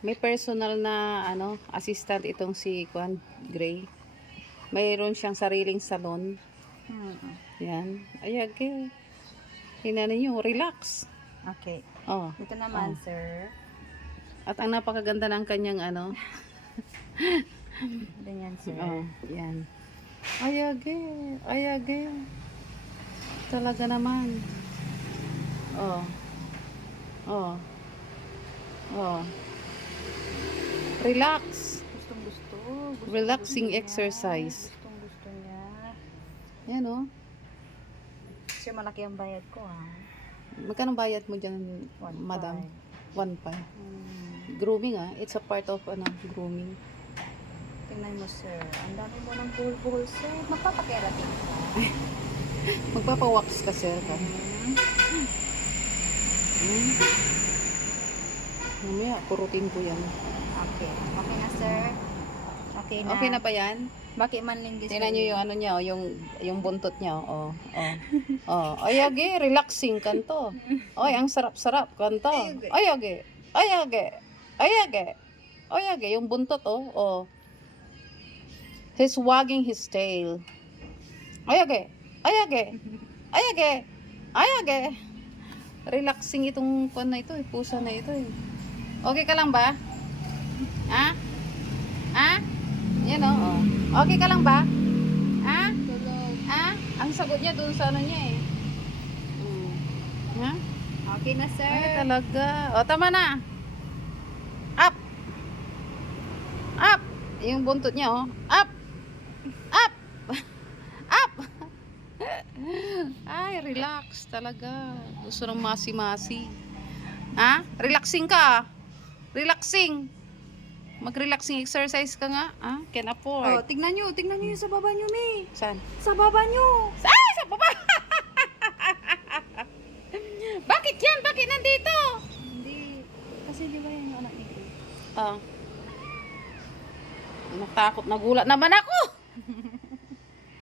May personal na assistant itong si Gray. Mayroon siyang sariling salon. Yan. Ayag Tingnan niyo, relax. Okay. Oh. Ito naman, sir. At ang napakaganda ng kanyang Ganyan, sir. Oh, yan. Ayag Talaga naman. Oh. Oh. Oh. Relax. Gustong-gusto. Relaxing niya. exercise. Gustong-gusto niya. Yan oh. Sir, malaki ang bayad ko, ha? Magkano bayad mo dyan, madam? 1.5. Grooming It's a part of grooming. Tingnan mo, sir. Ang dami mo ng buhol-buhol, sir. Magpapakeratin ka. Magpapawax ka, sir. Mamaya, kurutin ko yan. Okay. Okay na, sir. Okay na. Okay na pa yan? Bakit man linggis? Tingnan nyo yung niya, yung buntot niya. Ayage, relaxing kanto. Ay, ang sarap-sarap kanto. Ayage, yung buntot, He's wagging his tail. Ayage. Relaxing itong pusa na ito eh. Okay ka lang ba? Ha? Yan Okay ka lang ba? Ha? Ang sagot niya dun sa niya eh. Ha? Okay na, sir. Ay, talaga. Tama na. Up. Yung buntot niya Up. Ay, relax talaga. Gusto ng masi-masi. Ha? Relaxing ka. Relaxing. Mag-relaxing exercise ka nga. Can afford. Tignan nyo yung sa baba nyo, Mi. Saan? Sa baba nyo. Ay, sa baba! Bakit yan? Bakit nandito? Hindi. Kasi di ba yung anak nito? Natakot, nagulat naman ako.